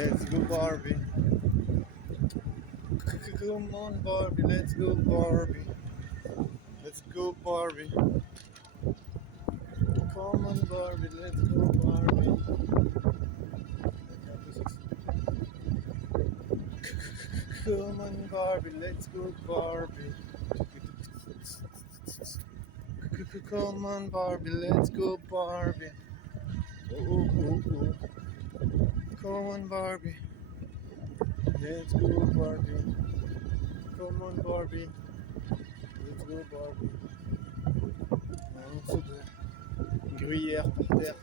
Let's go Barbie. Come on Barbie, let's go Barbie. Let's go Barbie. Come on Barbie, let's go Barbie. Come on Barbie, let's go Barbie. Come on Barbie, let's go Barbie. Oh, oh, oh. Come on Barbie, let's go Barbie. Come on Barbie, let's go Barbie. Un morceau de gruyère par terre.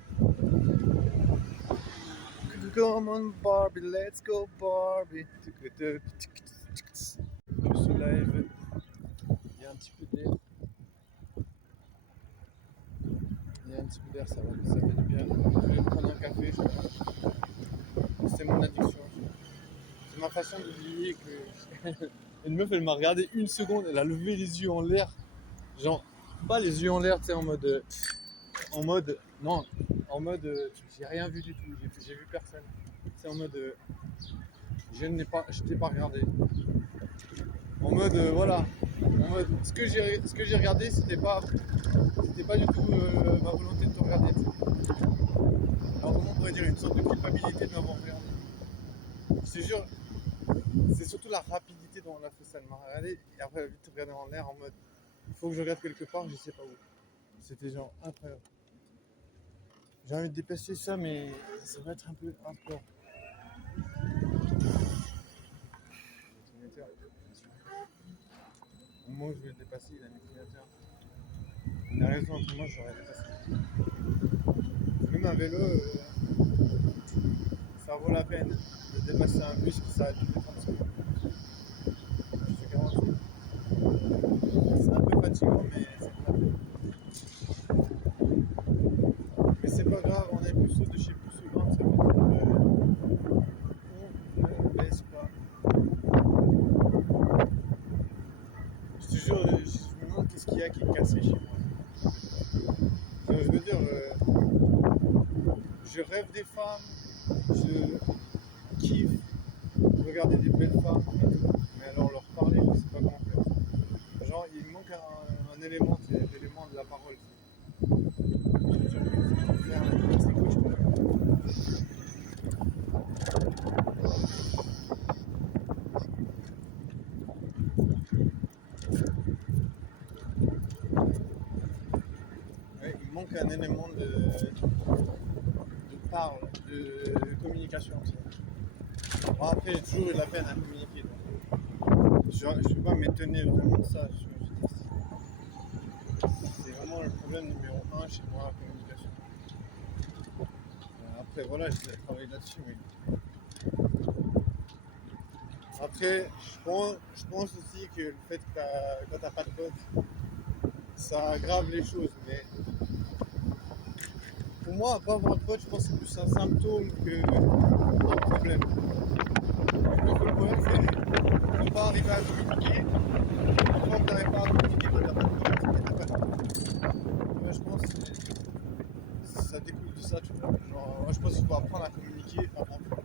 Come on Barbie, let's go Barbie. Le soleil, il y a un petit peu d'air. Il y a un petit peu d'air, ça fait du bien. Je vais prendre un café, je crois. C'est mon addiction. C'est ma façon d'oublier que... Une meuf, elle m'a regardé une seconde, elle a levé les yeux en l'air. Genre, pas les yeux en l'air, tu sais, en mode... Non, en mode... j'ai rien vu du tout, j'ai vu personne. C'est en mode... je t'ai pas regardé. En mode, voilà. En mode, ce que j'ai regardé, c'était pas du tout ma volonté de te regarder. Alors comment on pourrait dire, une sorte de culpabilité de m'avoir regardé. Je te jure, c'est surtout la rapidité dont on a fait ça. Elle m'a regardé et après elle a vite regardé en l'air en mode, il faut que je regarde quelque part, je sais pas où. C'était genre incroyable. J'ai envie de dépasser ça, mais ça va être un peu hardcore. Au moment où je vais le dépasser, il a mis clignoteur. Il a raison, moi j'aurais dépassé. Même un vélo, ça vaut la peine de dépasser un bus qui s'arrête toutes les 30 secondes. Je te garantis. C'est un peu fatigant, mais c'est pas la peine. Mais c'est pas grave, on est puceau de chez puceau. Ça veut dire on ne baisse pas. Je te jure, je me demande qu'est-ce qu'il y a qui est cassé chez moi. Je veux dire, je rêve des femmes, je kiffe regarder des belles femmes et tout, mais alors leur parler, je sais pas comment faire. Genre, il me manque un élément, c'est l'élément de la parole. Je te jure que faire un coach. Ouais, il manque un élément de parle, de communication. Bon, après, j'ai toujours eu la peine à communiquer. Donc, je ne peux pas m'étonner vraiment de ça. C'est vraiment le problème numéro 1 chez moi, la communication. Après, voilà, j'essaie de travailler là-dessus. Mais... Après, je pense aussi que le fait que quand t'as pas de potes, ça aggrave les choses. Mais pour moi, pas avoir de potes, je pense que c'est plus un symptôme qu'un problème. Le problème, c'est de ne pas arriver à communiquer. Quand tu n'arrives pas à communiquer, quand tu n'as pas de potes, moi, je pense que ça découle de ça, tu vois. Genre, moi, je pense qu'il faut apprendre à communiquer avant tout.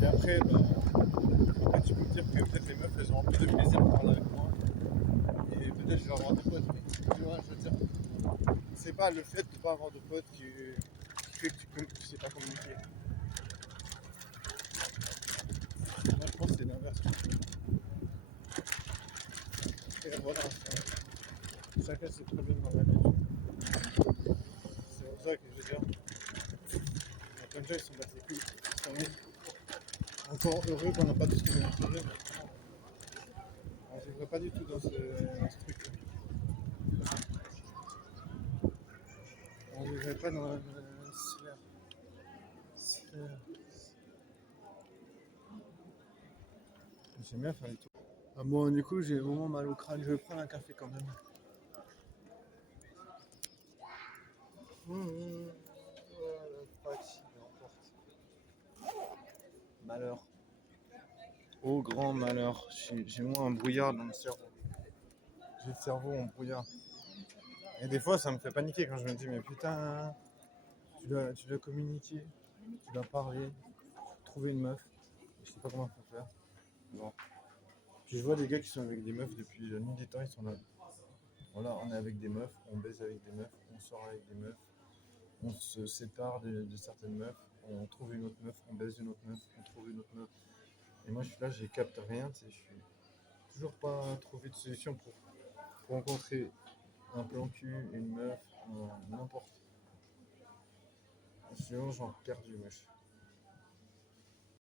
Et après, après, tu peux me dire que peut-être les meufs, elles auront plus de plaisir à parler avec moi. Et peut-être je vais avoir des potes, mais tu vois, je veux dire, c'est pas le fait de ne pas avoir de potes qui fait que tu sais pas communiquer. Moi, je pense que c'est l'inverse. Et voilà, chacun ses problèmes dans la vie. C'est pour ça que je veux dire, il y a plein de gens qui sont battus les couilles. On est encore heureux qu'on n'a pas tous les mêmes problèmes. On ne vivrait pas du tout dans ce truc. On ne vivrait pas dans une sphère. J'aime bien faire les tours. Ah bon, du coup, j'ai vraiment mal au crâne. Je vais prendre un café quand même. Fatigue l'emporte. Malheur. Oh grand malheur. J'ai moi un brouillard dans le cerveau. J'ai le cerveau en brouillard. Et des fois, ça me fait paniquer quand je me dis, mais putain, tu dois communiquer, tu dois parler. trouver une meuf. Je sais pas comment faut faire. Bon. Puis je vois des gars qui sont avec des meufs depuis la nuit des temps, ils sont là. Voilà, on est avec des meufs, on baise avec des meufs, on sort avec des meufs, on se sépare de certaines meufs, on trouve une autre meuf, on baise une autre meuf, on trouve une autre meuf. Et moi je suis là, je capte rien, tu sais, je suis toujours pas trouvé de solution pour rencontrer un plan cul, une meuf, n'importe. Sinon j'en perds du moche.